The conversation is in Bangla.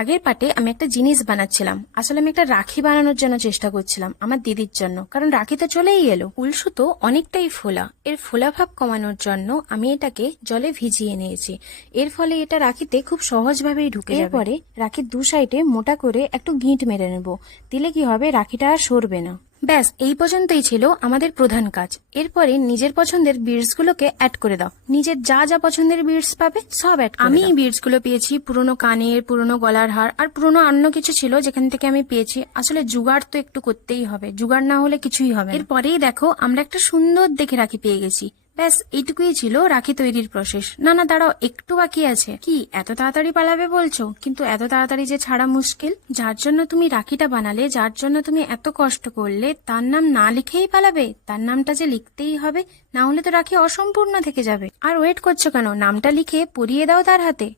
আগের পার্টে আমি একটা জিনিস বানাচ্ছিলাম। আসলে আমি একটা রাখি বানানোর জন্য চেষ্টা করছিলাম আমার দিদির জন্য, কারণ রাখি তো চলেই এলো। উল সুতো অনেকটাই ফোলা, এর ফোলা ভাব কমানোর জন্য আমি এটাকে জলে ভিজিয়ে নিয়েছি। এর ফলে এটা রাখিতে খুব সহজভাবেই ঢুকে যাবে। এরপরে রাখির দু সাইডে মোটা করে একটু গিঁট মেরে নেব, দিলে কি হবে রাখিটা আর সরবে না। ব্যাস এই পর্যন্তই ছিল আমাদের প্রধান কাজ। এরপরে নিজের পছন্দের বিডস গুলোকে অ্যাড করে দাও। নিজের যা যা পছন্দের বিডস পাবে সব অ্যাড। আমি এই বিডস গুলো পেয়েছি পুরোনো কানের, পুরোনো গলার হার আর পুরোনো অন্য কিছু ছিল যেখান থেকে আমি পেয়েছি। আসলে জুগাড় তো একটু করতেই হবে, জুগাড় না হলে কিছুই হবে। এরপরেই দেখো আমরা একটা সুন্দর দেখে রাখি পেয়ে গেছি। ব্যাস এইটুকুই ছিল রাখি তৈরির প্রসেস। না না দাঁড়াও, একটু বাকি আছে। কি এত তাড়াতাড়ি পালাবে বলছো? কিন্তু এত তাড়াতাড়ি যে ছাড়া মুশকিল। যার জন্য তুমি রাখিটা বানালে, যার জন্য তুমি এত কষ্ট করলে, তার নাম না লিখেই পালাবে? তার নামটা যে লিখতেই হবে, না হলে তো রাখি অসম্পূর্ণ থেকে যাবে। আর ওয়েট করছো কেন? নামটা লিখে পরিয়ে দাও তার হাতে।